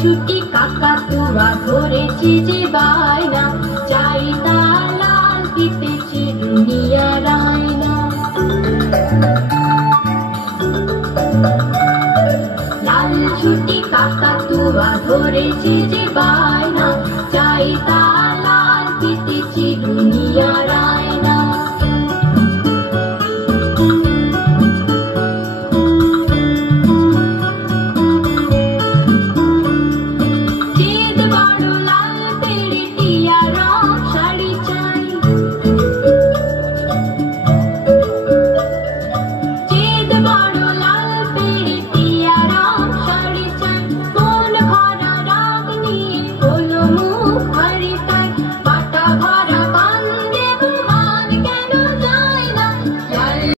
ছুটি কাকাতুয়া ধরেছে যে বায়না, চাই তার লাল দিতেছে দুনিয়ার আয়না। লাল ছুটি কাকাতুয়া ধরেছে যে বায়না, চাই তার